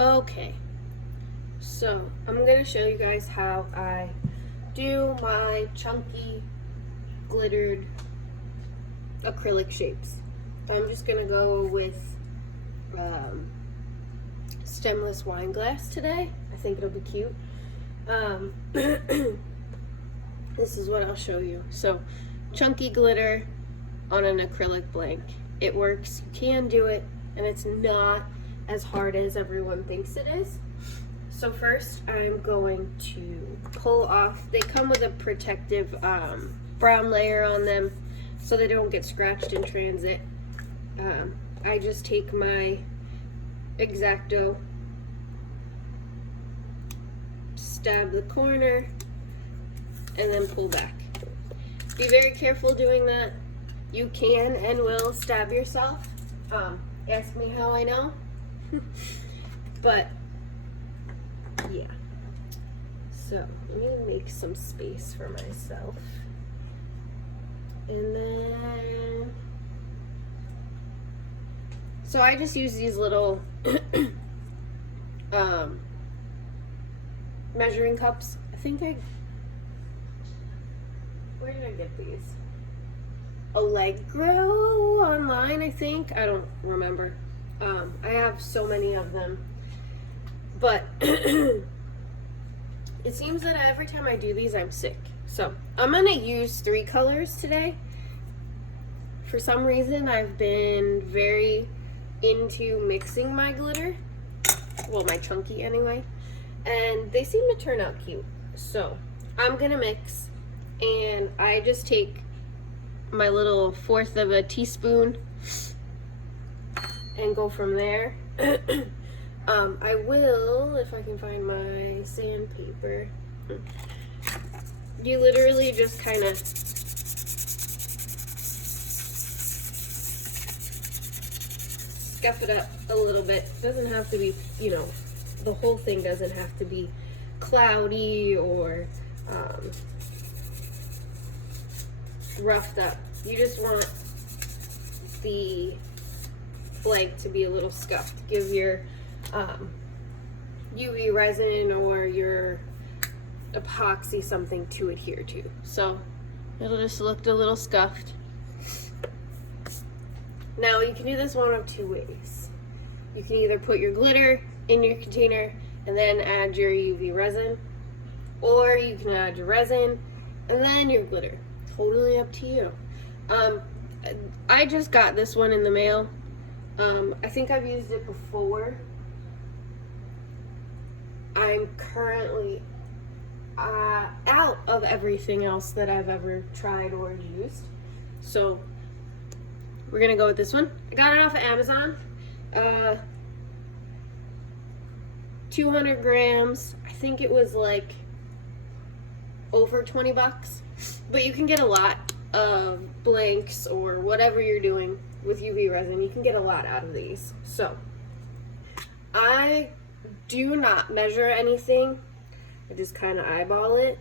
Okay, so I'm going to show you guys how I do my chunky glittered acrylic shapes. I'm just going to go with stemless wine glass today. I think it'll be cute. This is what I'll show you. So, chunky glitter on an acrylic blank. It works, you can do it, and it's not as hard as everyone thinks it is. So first I'm going to pull off, they come with a protective brown layer on them so they don't get scratched in transit. I just take my X-Acto, stab the corner, and then pull back. Be very careful doing that. You can and will stab yourself. Ask me how I know. But yeah. So let me make some space for myself. And then, so I just use these little measuring cups. Where did I get these? Allegro online, I think. I don't remember. I have so many of them. But it seems that every time I do these, I'm sick. So I'm going to use 3 colors today. For some reason, I've been very into mixing my glitter. Well, my chunky anyway. And they seem to turn out cute. So I'm going to mix. And I just take my little 1/4 of a teaspoon and go from there. I will, if I can find my sandpaper. You literally just kind of scuff it up a little bit. It doesn't have to be, you know, the whole thing doesn't have to be cloudy or roughed up. You just want the blank to be a little scuffed. Give your UV resin or your epoxy something to adhere to. So it'll just look a little scuffed. Now you can do this one of 2 ways. You can either put your glitter in your container and then add your UV resin, or you can add your resin and then your glitter. Totally up to you. I just got this one in the mail. I think I've used it before. I'm currently out of everything else that I've ever tried or used. So we're gonna go with this one. I got it off of Amazon. 200 grams. I think it was like over 20 bucks. But you can get a lot of blanks or whatever you're doing with UV resin. You can get a lot out of these. So I do not measure anything. I just kind of eyeball it.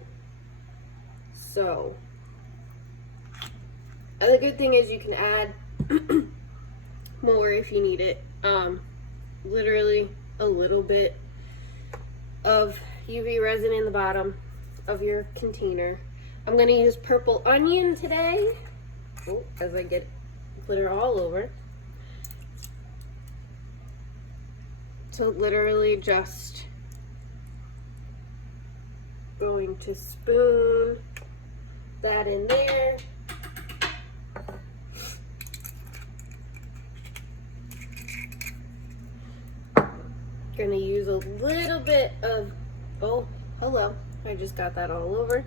So the good thing is you can add more if you need it. Literally a little bit of UV resin in the bottom of your container. I'm going to use purple onion today. Oh, as I get glitter all over. So literally just going to spoon that in there. Gonna use a little bit of, oh, hello, I just got that all over.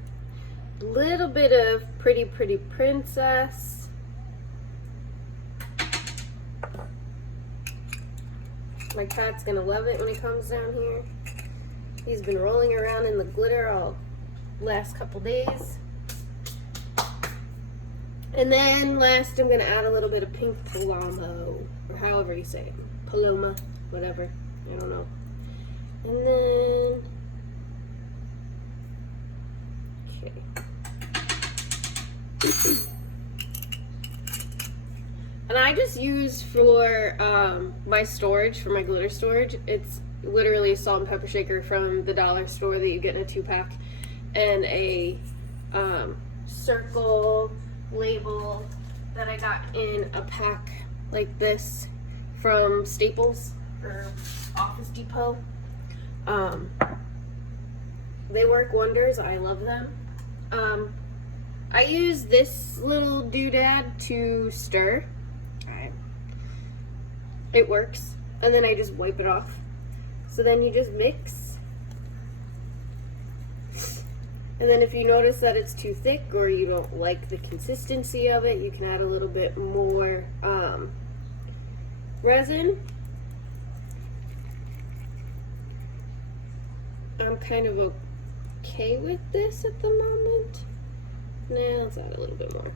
Little bit of Pretty Pretty Princess. My cat's gonna love it when he comes down here. He's been rolling around in the glitter all last couple days. And then last, I'm gonna add a little bit of pink Paloma, or however you say it. Paloma, whatever, I don't know. And then, okay. And I just use for my storage, for my glitter storage. It's literally a salt and pepper shaker from the dollar store that you get in a 2-pack, and a circle label that I got in a pack like this from Staples or Office Depot. They work wonders. I love them. I use this little doodad to stir. It works. And then I just wipe it off. So then you just mix. And then if you notice that it's too thick or you don't like the consistency of it, you can add a little bit more resin. I'm kind of okay with this at the moment. Now let's add a little bit more.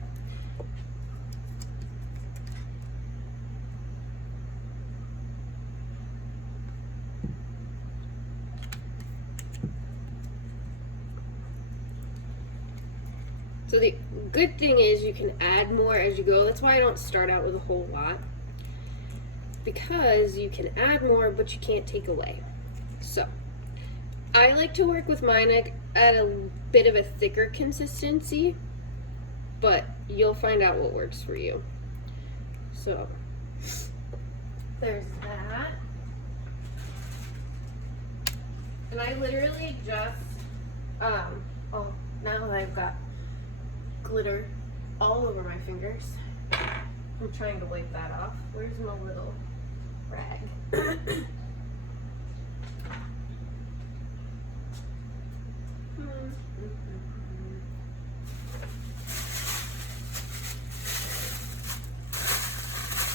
So the good thing is you can add more as you go. That's why I don't start out with a whole lot, because you can add more, but you can't take away. So I like to work with mine at a bit of a thicker consistency, but you'll find out what works for you. So there's that. And I literally just, oh, now that I've got glitter all over my fingers, I'm trying to wipe that off. Where's my little rag?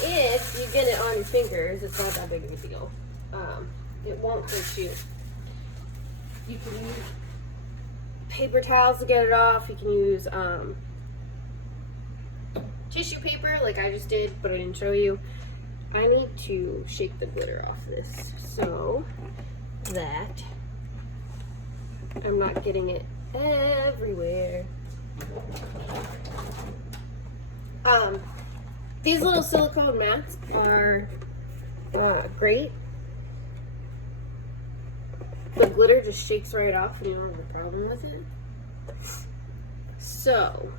If you get it on your fingers, it's not that big of a deal. It won't hurt you. You can use paper towels to get it off. You can use tissue paper like I just did, but I didn't show you. I need to shake the glitter off this so that I'm not getting it everywhere. These little silicone mats are great. The glitter just shakes right off and you don't have a problem with it. So,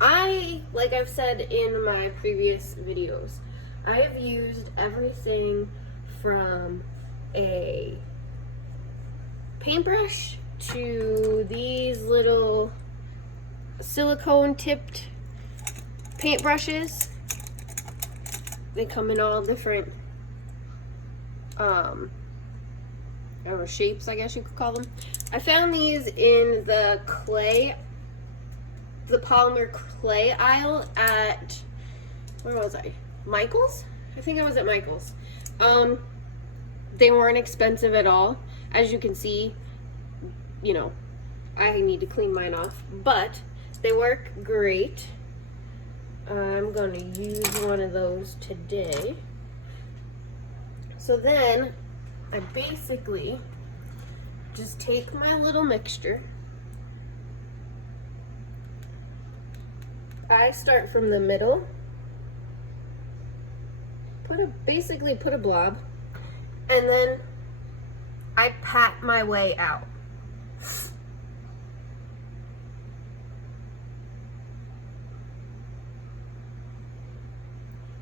like I've said in my previous videos, I have used everything from a paintbrush to these little silicone tipped paintbrushes. They come in all different I don't know, shapes, I guess you could call them. I found these in the polymer clay aisle at, where was I? Michael's? I think I was at Michael's. They weren't expensive at all. As you can see, you know, I need to clean mine off, but they work great. I'm going to use one of those today. So then I basically just take my little mixture. I start from the middle, basically put a blob, and then I pat my way out.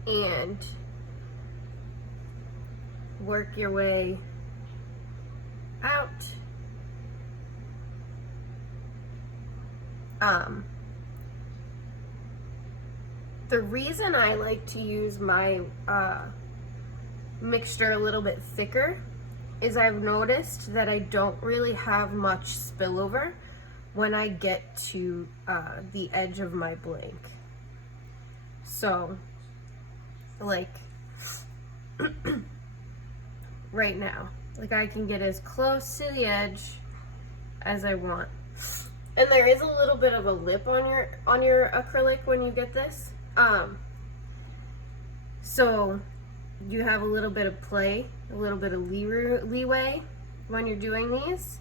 And work your way out. The reason I like to use my mixture a little bit thicker is I've noticed that I don't really have much spillover when I get to the edge of my blank. So, like, right now, like I can get as close to the edge as I want. And there is a little bit of a lip on your acrylic when you get this. So you have a little bit of play, a little bit of leeway when you're doing these.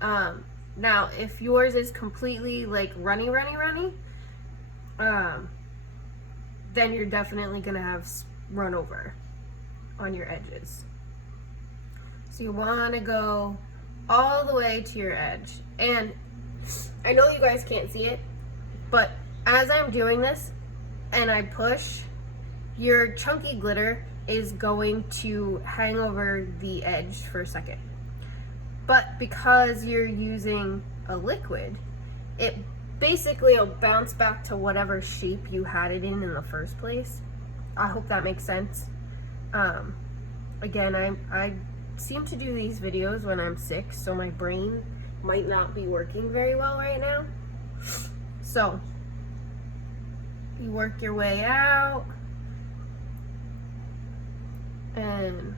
Now, if yours is completely like runny, then you're definitely gonna have run over on your edges. So you wanna go all the way to your edge. And I know you guys can't see it, but as I'm doing this and I push, your chunky glitter is going to hang over the edge for a second. But because you're using a liquid, it basically will bounce back to whatever shape you had it in the first place. I hope that makes sense. Again, I seem to do these videos when I'm sick, so my brain might not be working very well right now. So you work your way out, and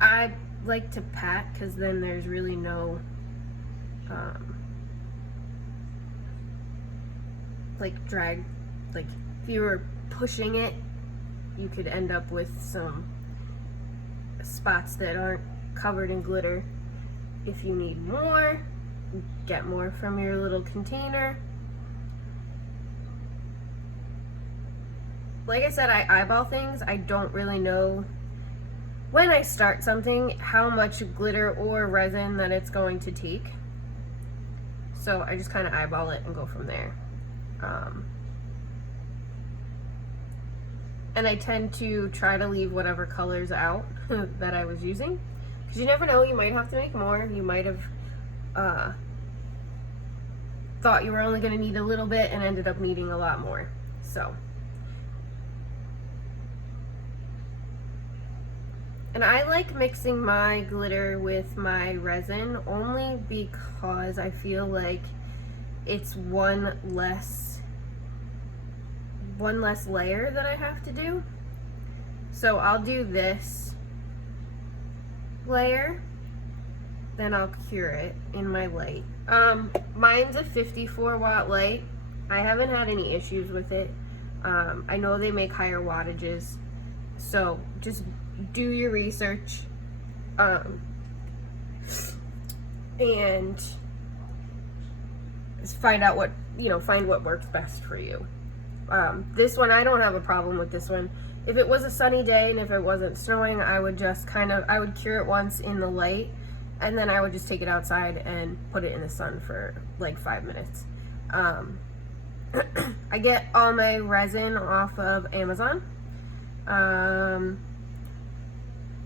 I like to pat because then there's really no like drag. Like if you were pushing it, you could end up with some spots that aren't covered in glitter. If you need more, get more from your little container. Like I said, I eyeball things. I don't really know when I start something how much glitter or resin that it's going to take. So I just kind of eyeball it and go from there. And I tend to try to leave whatever colors out that I was using, because you never know, you might have to make more. You might have thought you were only going to need a little bit and ended up needing a lot more. So, and I like mixing my glitter with my resin only because I feel like it's one less layer that I have to do. So I'll do this layer, then I'll cure it in my light. Mine's a 54 watt light. I haven't had any issues with it. I know they make higher wattages, so just do your research and find out what, find what works best for you. This one, I don't have a problem with this one. If it was a sunny day and if it wasn't snowing, I would just I would cure it once in the light, and then I would just take it outside and put it in the sun for like 5 minutes. I get all my resin off of Amazon.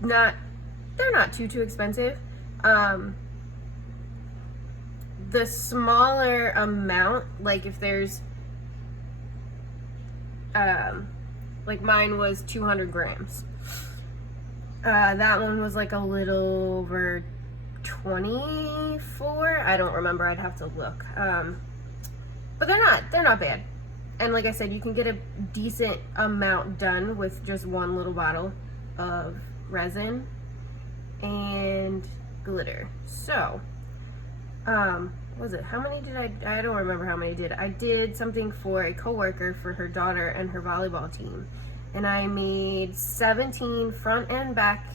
They're not too expensive. The smaller amount, like if there's like mine was 200 grams. That one was like a little over 24. I don't remember. I'd have to look. But they're not bad. And like I said, you can get a decent amount done with just one little bottle of resin and glitter. So, what was it? How many did I don't remember how many I did. I did something for a coworker for her daughter and her volleyball team. And I made 17 front and back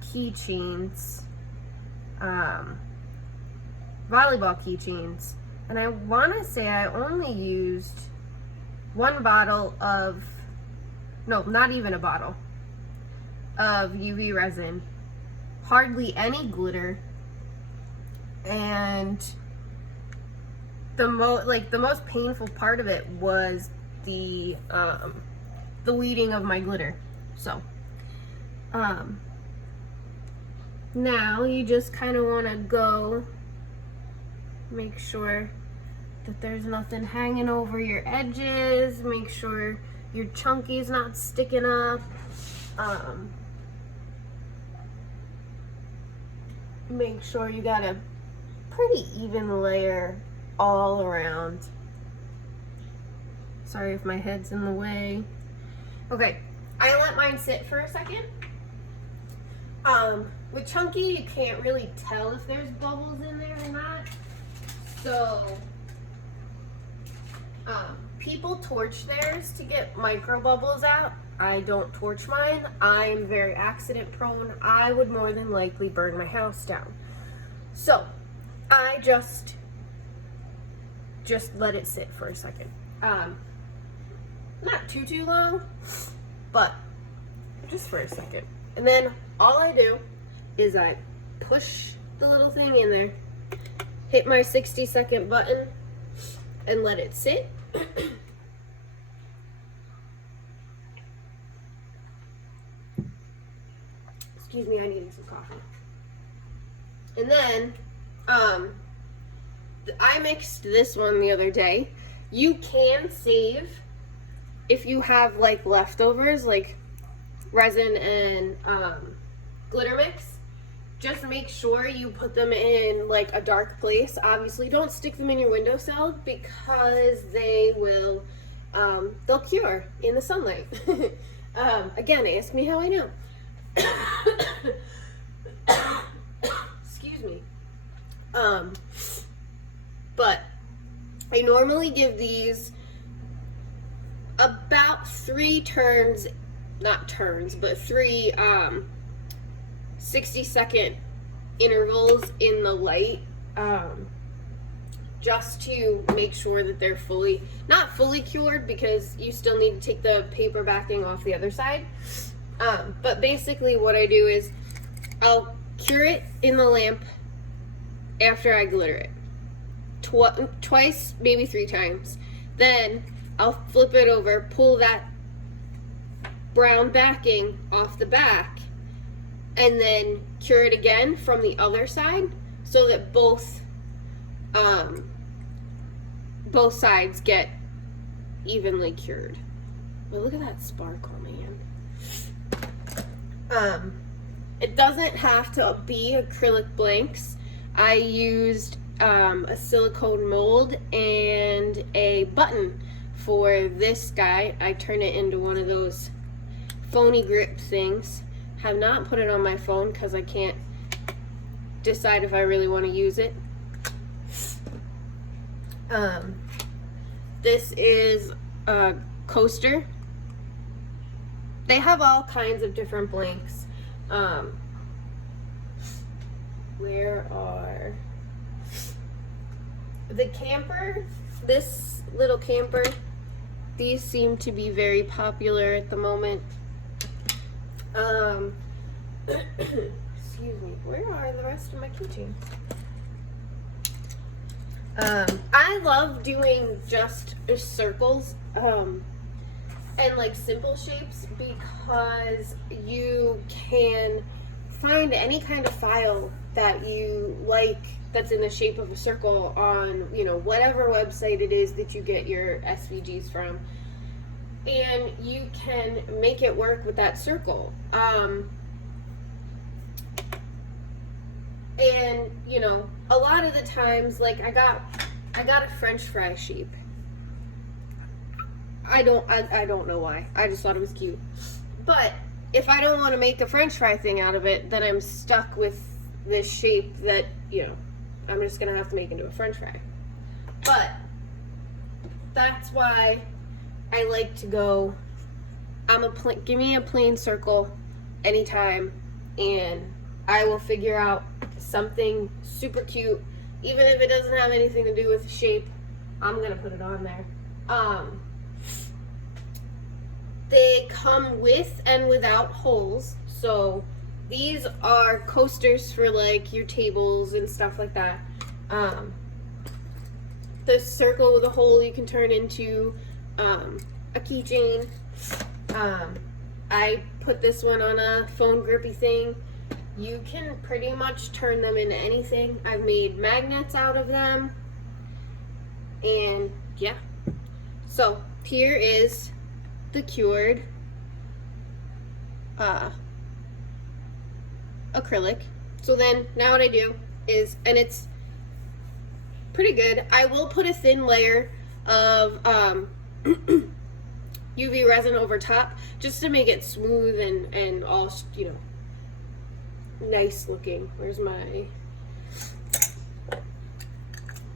keychains, volleyball keychains. And I want to say I only used one bottle of, no, not even a bottle of UV resin, hardly any glitter, and the most painful part of it was the weeding of my glitter. So now you just kind of want to go make sure that there's nothing hanging over your edges, make sure your chunky's not sticking up. Make sure you got a pretty even layer all around. Sorry if my head's in the way. Okay, I let mine sit for a second. With chunky, you can't really tell if there's bubbles in there or not. So, people torch theirs to get micro bubbles out. I don't torch mine. I'm very accident prone. I would more than likely burn my house down. So, I just let it sit for a second. Not too long, but just for a second. And then all I do is I push the little thing in there, hit my 60-second button, and let it sit. Excuse me, I needed some coffee. And then, I mixed this one the other day. You can save if you have like leftovers, like resin and glitter mix. Just make sure you put them in like a dark place. Obviously, don't stick them in your windowsill because they will, they'll cure in the sunlight. Again, ask me how I know. Excuse me. But I normally give these about 3 turns, not turns, but 3 60-second intervals in the light, just to make sure that they're not fully cured, because you still need to take the paper backing off the other side. But basically what I do is I'll cure it in the lamp after I glitter it. Twice, maybe 3 times. Then I'll flip it over, pull that brown backing off the back, and then cure it again from the other side so that both sides get evenly cured. Well, look at that sparkle, man. It doesn't have to be acrylic blanks. I used a silicone mold and a button for this guy. I turned it into one of those phony grip things. Have not put it on my phone because I can't decide if I really want to use it. This is a coaster. They have all kinds of different blanks. Where are the camper? This little camper. These seem to be very popular at the moment. Excuse me. Where are the rest of my keychains? I love doing just circles and like simple shapes because you can find any kind of file that you like that's in the shape of a circle on, you know, whatever website it is that you get your SVGs from, and you can make it work with that circle. And you know, a lot of the times, like I got a French fry shape. I don't know why. I just thought it was cute. But if I don't want to make a French fry thing out of it, then I'm stuck with this shape that, you know, I'm just gonna have to make into a French fry. But that's why I like to go, give me a plain circle anytime, and I will figure out something super cute. Even if it doesn't have anything to do with the shape, I'm gonna put it on there. They come with and without holes. So these are coasters for like your tables and stuff like that. The circle with a hole you can turn into a keychain. I put this one on a phone grippy thing. You can pretty much turn them into anything. I've made magnets out of them. And yeah. So here is the cured acrylic. So then now what I do is, and it's pretty good, I will put a thin layer of UV resin over top just to make it smooth and all, you know, nice looking. Where's my,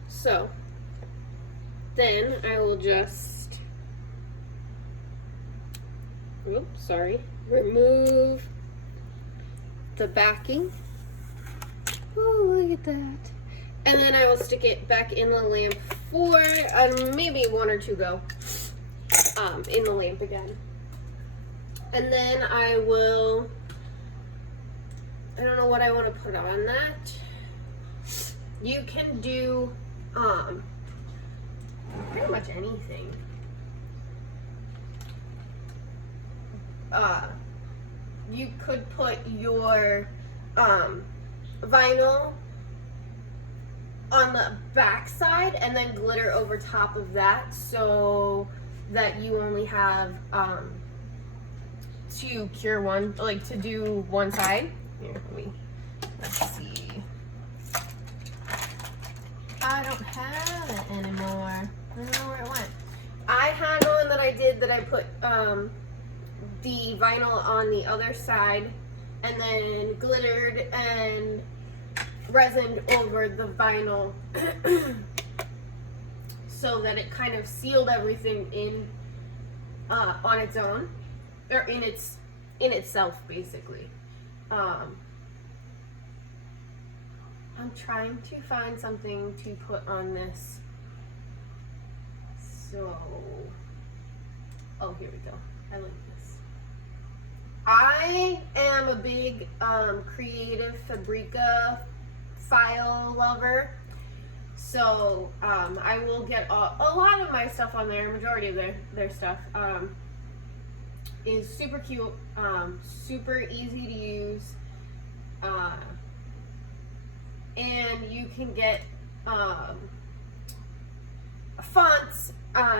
so then I will just, oops, sorry, remove the backing. Oh, look at that. And then I will stick it back in the lamp for maybe 1 or 2 go. in the lamp again. And then I will, I don't know what I want to put on that. You can do pretty much anything. You could put your vinyl on the back side and then glitter over top of that, so that you only have to cure one, like to do one side. Here, let's see. I don't have it anymore. I don't know where it went. I had one that I did that I put the vinyl on the other side and then glittered and resined over the vinyl so that it kind of sealed everything in on its own, or in itself basically. I'm trying to find something to put on this. So, oh, here we go. I like this. I am a big Creative Fabrica file lover. So, I will get a lot of my stuff on there. Majority of their stuff is super cute, super easy to use. And you can get fonts.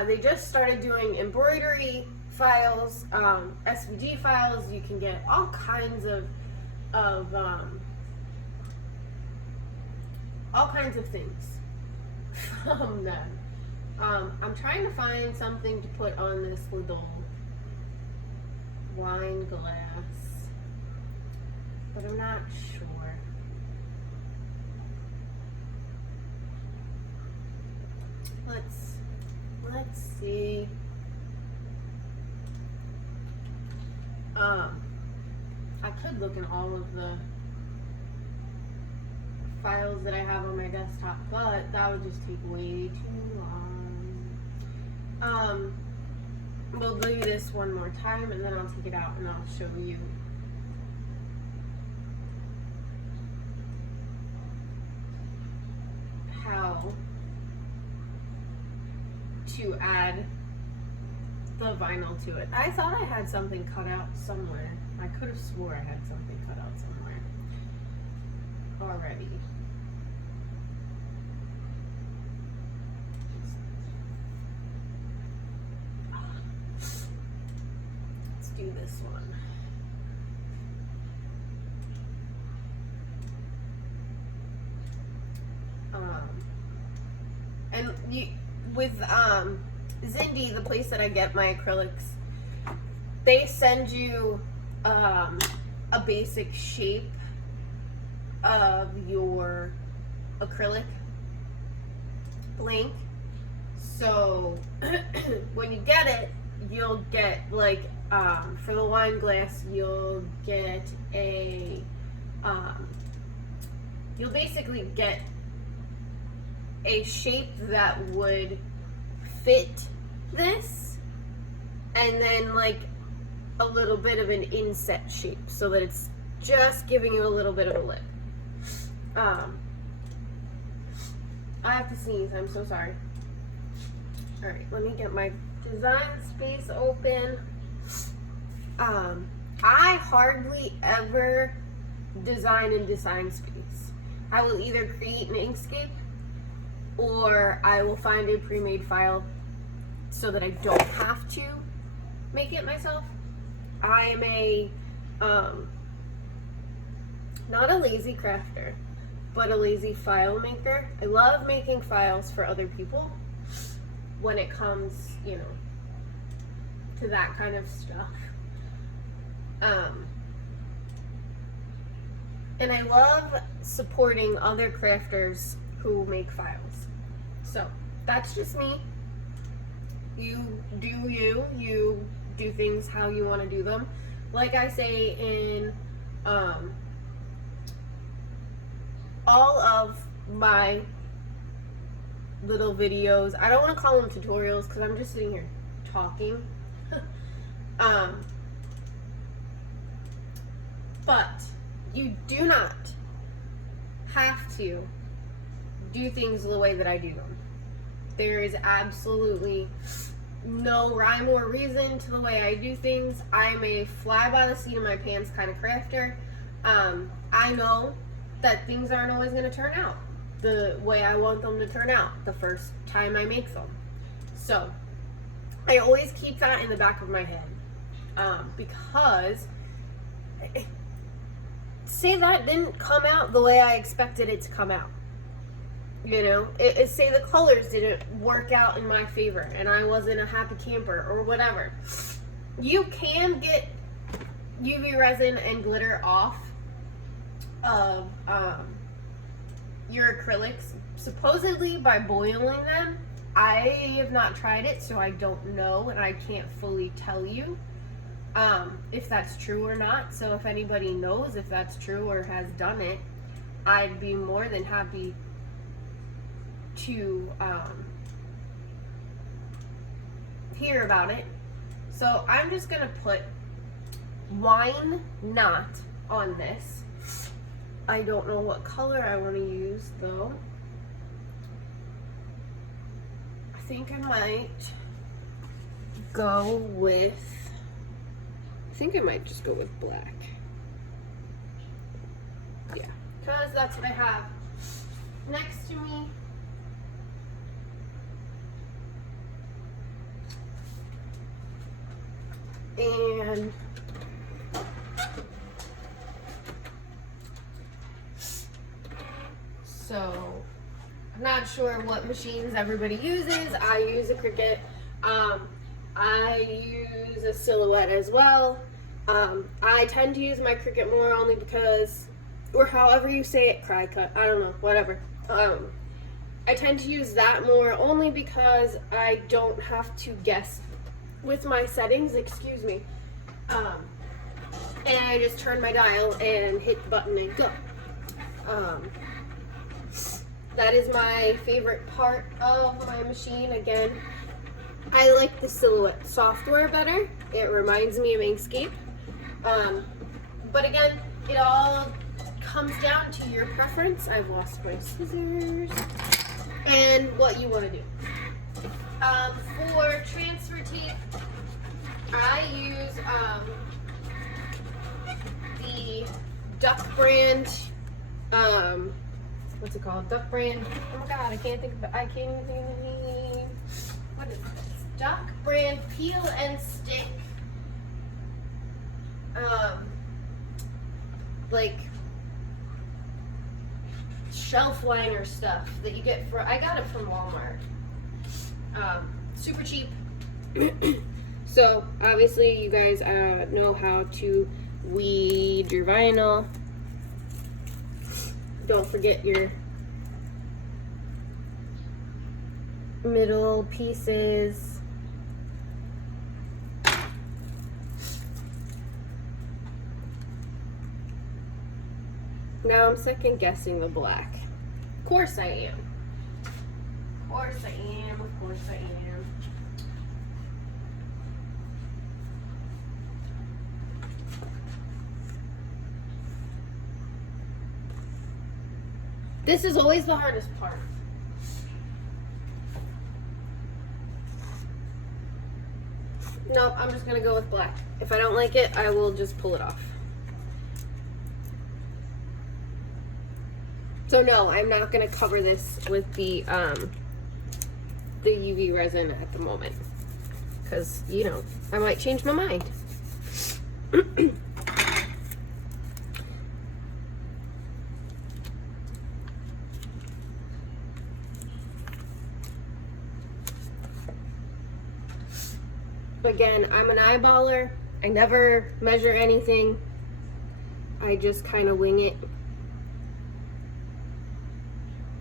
They just started doing embroidery files, SVG files. You can get all kinds of things from them. I'm trying to find something to put on this little wine glass, but I'm not sure. Let's see. I could look in all of the files that I have on my desktop, but that would just take way too long. We'll do this one more time and then I'll take it out and I'll show you how to add the vinyl to it. I thought I had something cut out somewhere. I could have swore I had something cut out somewhere already. Let's do this one. And with Zindy, the place that I get my acrylics, they send you a basic shape of your acrylic blank. So when you get it, you'll get like for the wine glass, you'll get a you'll basically get a shape that would fit this, and then like a little bit of an inset shape so that it's just giving you a little bit of a lip. I have to sneeze, I'm so sorry. Alright, let me get my design space open. I hardly ever design in design space. I will either create an Inkscape or I will find a pre-made file so that I don't have to make it myself. I am a not a lazy crafter, but a lazy file maker. I love making files for other people when it comes, you know, to that kind of stuff. And I love supporting other crafters who make files. So that's just me. You do things how you want to do them. Like I say in all of my little videos, I don't want to call them tutorials because I'm just sitting here talking. But you do not have to do things the way that I do them. There is absolutely no rhyme or reason to the way I do things. I'm a fly by the seat of my pants kind of crafter. I know that things aren't always going to turn out the way I want them to turn out the first time I make them. So I always keep that in the back of my head, because say that didn't come out the way I expected it to come out. You know, say the colors didn't work out in my favor and I wasn't a happy camper or whatever. You can get UV resin and glitter off of your acrylics, supposedly by boiling them. I have not tried it, so I don't know, and I can't fully tell you if that's true or not. So if anybody knows if that's true or has done it, I'd be more than happy to hear about it. So I'm just gonna put wine knot on this. I don't know what color I want to use though. I think I might go with, I think I might just go with black. Yeah, because that's what I have next to me. And so I'm not sure what machines everybody uses. I use a Cricut. I use a Silhouette as well. I tend to use my Cricut more only because, or however you say it, Cricut, I don't know, whatever. I tend to use that more only because I don't have to guess with my settings, excuse me. And I just turn my dial and hit the button and go. That is my favorite part of my machine. Again, I like the Silhouette software better. It reminds me of Inkscape. But again, it all comes down to your preference. I've lost my scissors. And what you want to do. For transfer tape, I use the Duck brand, what's it called? Duck brand. Oh my god, I can't even think of the name. What is this? Duck brand peel and stick, like shelf liner stuff that you get for, I got it from Walmart. Super cheap. So obviously you guys know how to weed your vinyl. Don't forget your middle pieces. Now I'm second guessing the black. Of course I am. Of course I am. Of course I am. This is always the hardest part. Nope, I'm just gonna go with black. If I don't like it, I will just pull it off. So no, I'm not gonna cover this with the UV resin at the moment, because you know I might change my mind. Again, I'm an eyeballer. I never measure anything. I just kind of wing it.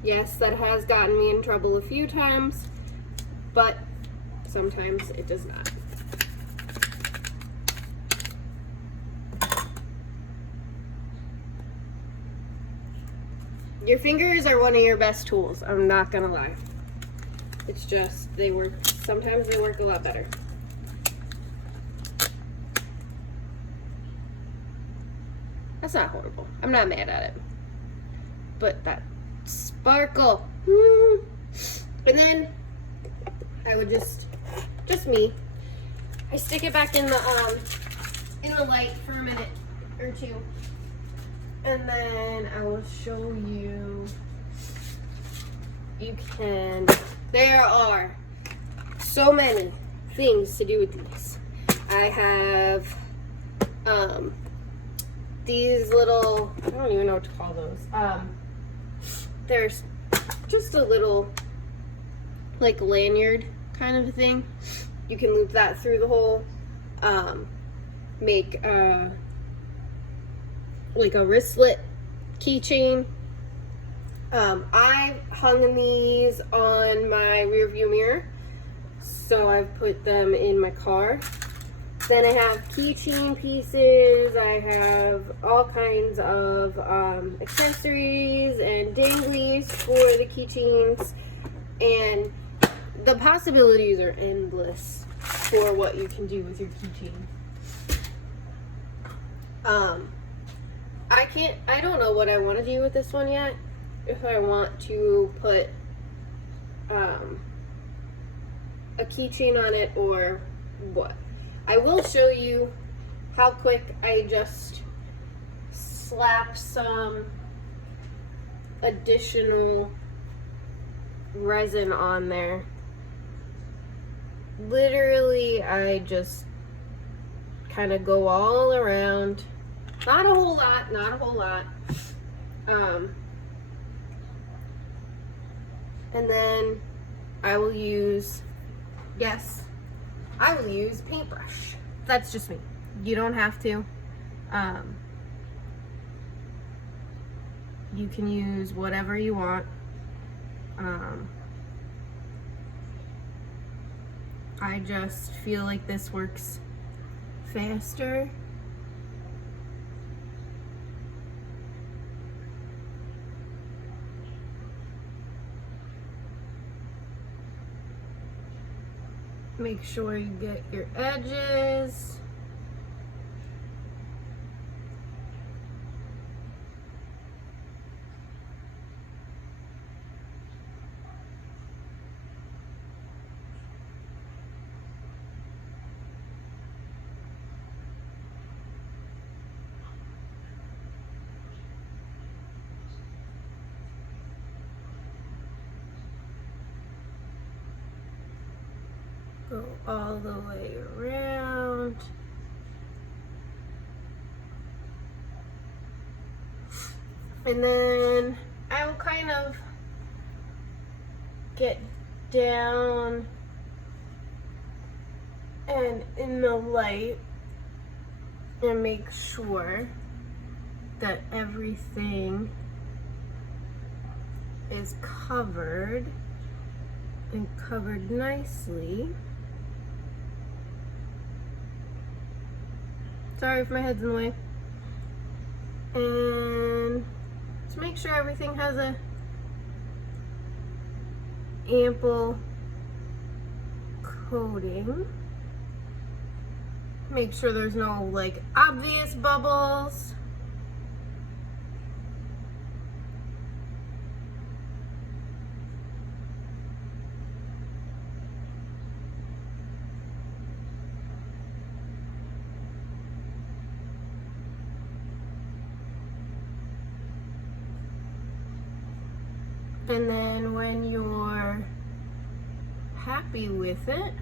Yes, that has gotten me in trouble a few times, but sometimes it does not. Your fingers are one of your best tools, I'm not gonna lie. It's just, sometimes they work a lot better. That's not horrible. I'm not mad at it. But that sparkle. And then I would just me. I stick it back in the light for a minute or two. And then I will show you. There are so many things to do with these. I have these little, I don't even know what to call those. There's just a little like lanyard kind of a thing. You can loop that through the hole. Make like a wristlet keychain. I hung these on my rear view mirror, so I've put them in my car. Then I have keychain pieces. I have all kinds of accessories and danglies for the keychains, and the possibilities are endless for what you can do with your keychain. I don't know what I want to do with this one yet. If I want to put a keychain on it or what. I will show you how quick I just slap some additional resin on there. Literally, I just kind of go all around. Not a whole lot, not a whole lot. And then I will use, I will use paintbrush. That's just me. You don't have to. You can use whatever you want. I just feel like this works faster. Make sure you get your edges. Go all the way around. And then I will kind of get down and in the light and make sure that everything is covered and covered nicely. Sorry if my head's in the way. And to make sure everything has a ample coating. Make sure there's no like obvious bubbles. And then when you're happy with it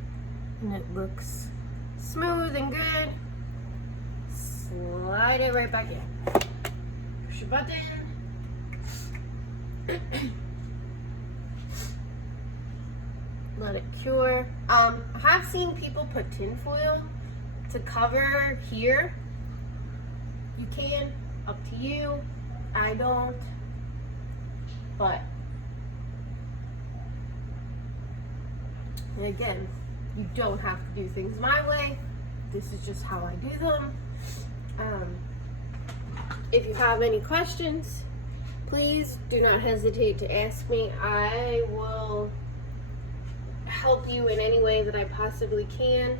and it looks smooth and good, slide it right back in. Push your button. Let it cure. I have seen people put tin foil to cover here. You can, up to you. I don't, but and again, you don't have to do things my way. This is just how I do them. If you have any questions, please do not hesitate to ask me. I will help you in any way that I possibly can.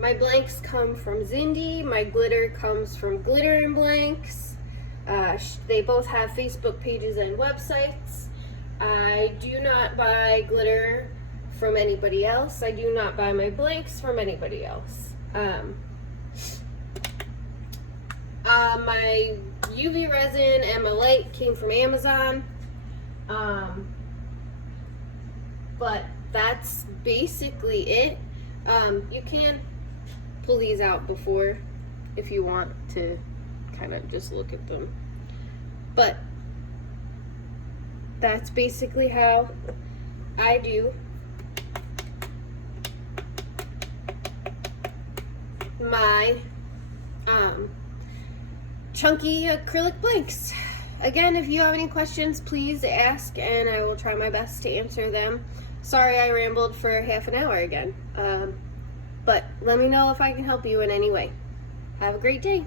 My blanks come from Zindi. My glitter comes from Glitter and Blanks. They both have Facebook pages and websites. I do not buy glitter from anybody else. I do not buy my blanks from anybody else. My UV resin and my light came from Amazon. But that's basically it. You can pull these out before if you want to kind of just look at them. But that's basically how I do my chunky acrylic blanks. Again, if you have any questions, please ask and I will try my best to answer them. Sorry I rambled for half an hour again. But let me know if I can help you in any way. Have a great day.